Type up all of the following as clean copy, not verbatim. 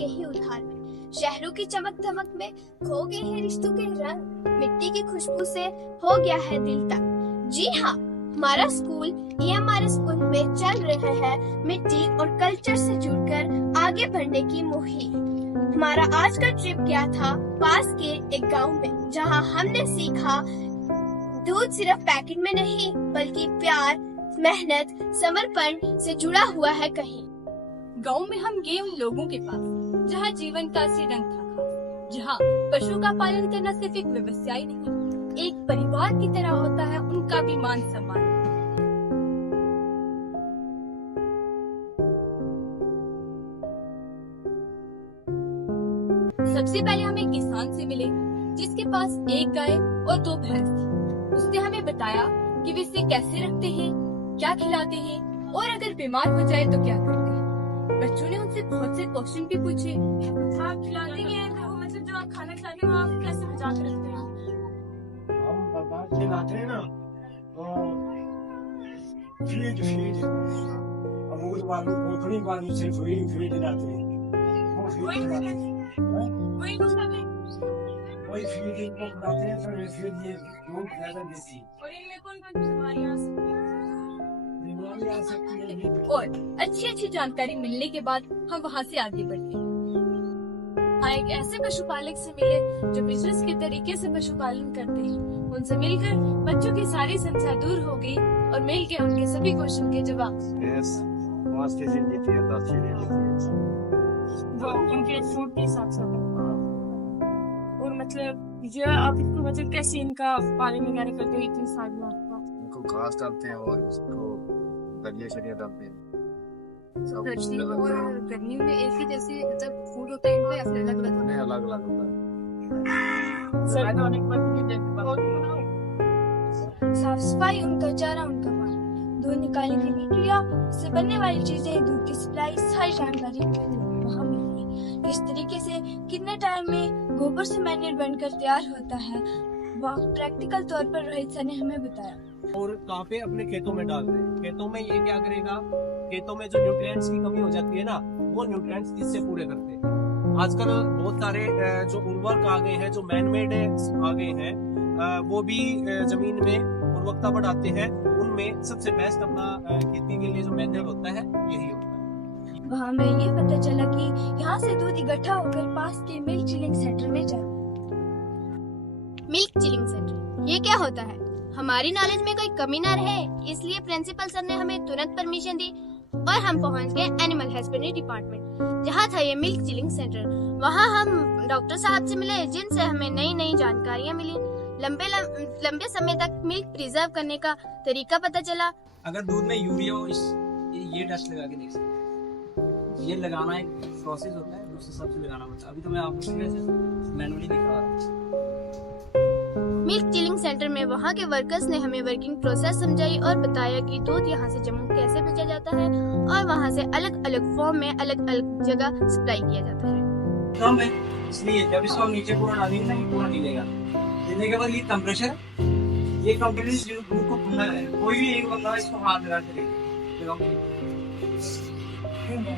के ही उधार में। शहरों की चमक धमक में खो गए हैं रिश्तों के रंग, मिट्टी की खुशबू से हो गया है दिल तक। जी हाँ, हमारा स्कूल हमारे स्कूल में चल रहा है मिट्टी और कल्चर से जुड़कर आगे बढ़ने की मुहिम। हमारा आज का ट्रिप गया था पास के एक गांव में, जहां हमने सीखा दूध सिर्फ पैकेट में नहीं बल्कि प्यार, मेहनत, समर्पण से जुड़ा हुआ है कहीं। गांव में हम गए उन लोगों के पास जहां जीवन का असली रंग था खास, जहां पशु का पालन करना सिर्फ एक व्यवसाय नहीं, एक परिवार की तरह होता है उनका भी मान सम्मान। सबसे पहले हम एक किसान से मिले जिसके पास एक गाय और 2 भैंस थी। उसने हमें बताया कि वे इसे कैसे रखते हैं, क्या खिलाते हैं और अगर बीमार हो जाए तो क्या करते हैं। बच्चों ने उनसे बहुत से क्वेश्चन भी पूछे। आप खिलाते हैं तो मतलब जो आप खाना खिलाते हैं आप कैसे बचा के रखते हैं? हम बाजार से लाते हैं ना तो फीड अमूल वाली पोखरी वाली से फीड लाते हैं। वही कुछ करते हैं वही फीड इनको खिलाते हैं तो फिर ये दूध ज्यादा देती है। और इनमें कौन-कौन सी बीमारियां आ सकती हैं? बीमारी आ सकती है। और अच्छी जानकारी मिलने के बाद हम वहाँ से आगे बढ़े। हाँ, एक ऐसे पशुपालक से मिले जो बिजनेस के तरीके से पशुपालन करते हैं। उनसे मिलकर बच्चों की सारी संख्या दूर हो गई और मिल के उनके सभी क्वेश्चन के जवाब उनके फूड के हिसाब से। और मतलब ये आप इसको मतलब कैसे इनका पालन वगैरह करते हो इतनी सारी उनको घास डालते हैं और उसको दलिया डालते हैं। और गर्मी में एक ही जैसे मतलब फूड होता है इनका या फिर अलग अलग अलग होता है। साफ सफाई, उनका चारा, उनका पानी, दूध निकालने की प्रक्रिया, उससे बनने वाली चीजें, दूध की सप्लाई, सारी जानकारी वहाँ मिलती है। किस तरीके से कितने टाइम में गोबर से मैन्योर बनकर तैयार होता है, वह प्रैक्टिकल तौर पर रोहित सर ने हमें बताया। और कहाँ पे अपने खेतों में डाल रहे हैं। खेतों में ये क्या करेगा, खेतों में जो न्यूट्रिएंट्स की कमी हो जाती है ना, वो न्यूट्रिएंट्स इससे पूरे करते हैं। आजकल बहुत सारे जो उर्वरक आ गए हैं, जो मैनमेड आ गए हैं, वो भी जमीन में उर्वरकता बढ़ाते हैं। उनमें सबसे बेस्ट अपना खेती के लिए जो मेथड होता है यही होता है। वहाँ हमें ये पता चला कि यहाँ से दूध इकट्ठा होकर पास के मिल्क चिलिंग सेंटर में जाए। मिल्क चिलिंग सेंटर ये क्या होता है? हमारी नॉलेज में कोई कमी न रहे, इसलिए प्रिंसिपल सर ने हमें तुरंत परमिशन दी और हम पहुंच गए एनिमल हस्बेंड्री डिपार्टमेंट, जहां था ये मिल्क चिलिंग सेंटर। वहां हम डॉक्टर साहब से मिले जिनसे हमें नई नई जानकारियां मिली। लंबे समय तक मिल्क प्रिजर्व करने का तरीका पता चला। अगर दूध में यूरिया हो, ये टेस्ट लगा के देख सकते हैं। ये लगाना एक प्रोसेस होता है, उस हिसाब से लगाना होता है। अभी तो मैं आपको मैनुअली दिखा रहा हूँ। मिल्क चिलिंग सेंटर में वहाँ के वर्कर्स ने हमें वर्किंग प्रोसेस समझाई और बताया कि दूध यहाँ से जम्मू कैसे भेजा जाता है और वहाँ से अलग अलग फॉर्म में अलग अलग जगह सप्लाई किया जाता है। कम है, इसलिए जब इसको हम नीचे पूरा डालेंगे ना, ये पूरा नीलेगा। नीले के बाद ये टेम्परेचर दूध को ठंडा है। कोई भी एक बंदा इसको हाथ लगा के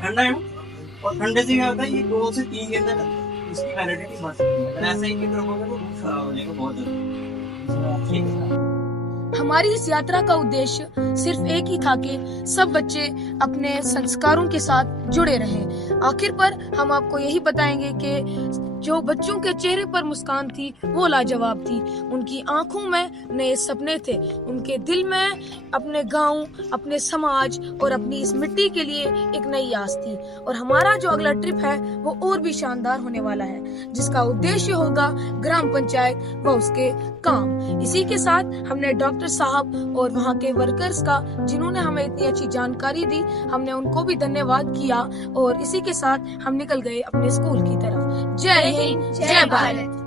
ठंडा है, और ठंडे से क्या होता है, ये 2 से 3 के अंदर इसकी वैलिडिटी बढ़ सकती है। ऐसा ही रखोगे तो दूध खराब होने का बहुत जरूरी। हमारी इस यात्रा का उद्देश्य सिर्फ एक ही था कि सब बच्चे अपने संस्कारों के साथ जुड़े रहें। आखिर पर हम आपको यही बताएंगे कि जो बच्चों के चेहरे पर मुस्कान थी वो लाजवाब थी। उनकी आंखों में नए सपने थे, उनके दिल में अपने गांव, अपने समाज और अपनी इस मिट्टी के लिए एक नई आस थी। और हमारा जो अगला ट्रिप है वो और भी शानदार होने वाला है, जिसका उद्देश्य होगा ग्राम पंचायत व उसके काम। इसी के साथ हमने डॉक्टर साहब और वहाँ के वर्कर्स का, जिन्होंने हमें इतनी अच्छी जानकारी दी, हमने उनको भी धन्यवाद किया। और इसी के साथ हम निकल गए अपने स्कूल की तरफ। जय हिंद, जय भारत।